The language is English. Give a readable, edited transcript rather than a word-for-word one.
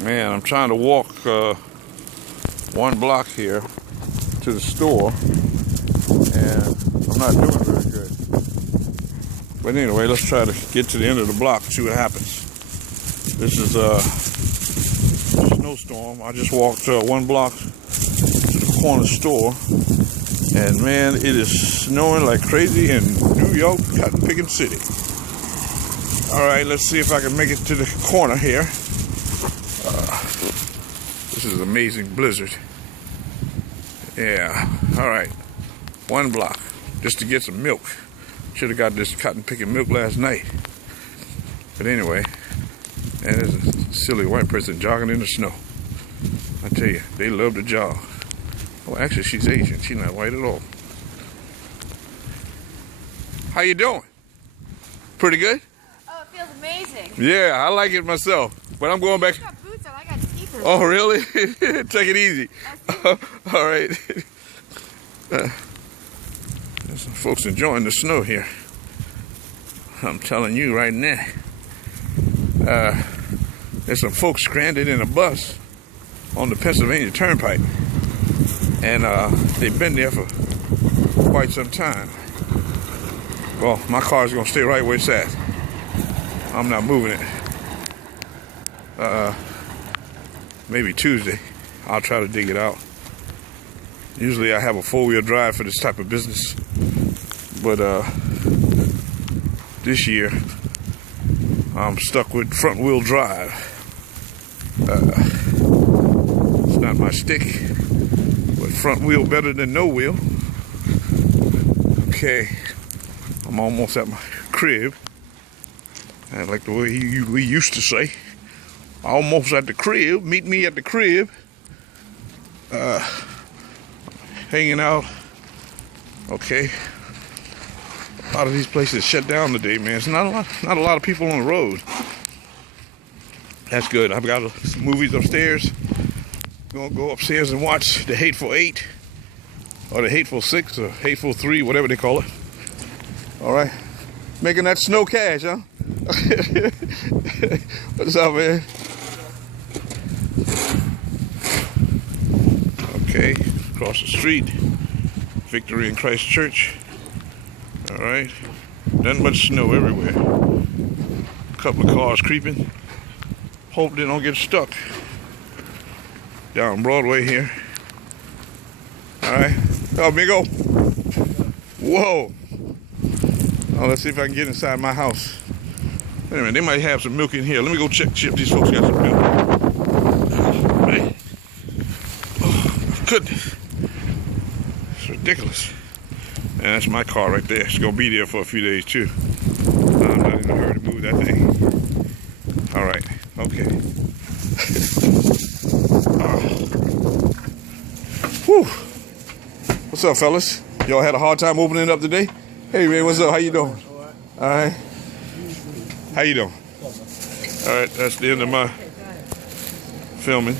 Man, I'm trying to walk 1 block here to the store, and I'm not doing very good. But anyway, let's try to get to the end of the block and see what happens. This is a snowstorm. I just walked 1 block to the corner store, and man, it is snowing like crazy in New York, cotton picking city. All right, let's see if I can make it to the corner here. This is an amazing blizzard. Yeah, all right. 1 block just to get some milk. Should have got this cotton picking milk last night. But anyway, and there's a silly white person jogging in the snow. I tell you, they love to jog. Oh, actually, she's Asian. She's not white at all. How you doing? Pretty good? Oh, it feels amazing. Yeah, I like it myself. But I'm going back. I got boots on. I got sneakers. Oh, really? Take it easy. All right. There's some folks enjoying the snow here. I'm telling you right now. There's some folks stranded in a bus on the Pennsylvania Turnpike. And they've been there for quite some time. Well, my car's going to stay right where it's at. I'm not moving it. Maybe Tuesday, I'll try to dig it out. Usually I have a 4-wheel drive for this type of business. But this year, I'm stuck with front-wheel drive. It's not my stick, but front wheel better than no wheel. Okay, I'm almost at my crib. And like the way we used to say, almost at the crib. Meet me at the crib. Hanging out. Okay. A lot of these places shut down today, man. It's not a lot of people on the road. That's good. I've got some movies upstairs. Gonna go upstairs and watch The Hateful Eight, or The Hateful Six, or Hateful Three, whatever they call it. All right. Making that snow cash, huh? What's up, man? Okay, across the street, Victory in Christ Church. All right, nothing but snow everywhere. A couple of cars creeping. Hope they don't get stuck. Down Broadway here. All right, oh, amigo. Whoa. Oh, let's see if I can get inside my house. Wait a minute, they might have some milk in here. Let me go check if these folks got some milk. Man. Oh, goodness. It's ridiculous. And that's my car right there. It's gonna be there for a few days too. I'm not in a hurry to move that thing. All right, okay. Whew. What's up, fellas? Y'all had a hard time opening up today? Hey man, what's up? How you doing? All right. How you doing? All right, that's the end of my filming.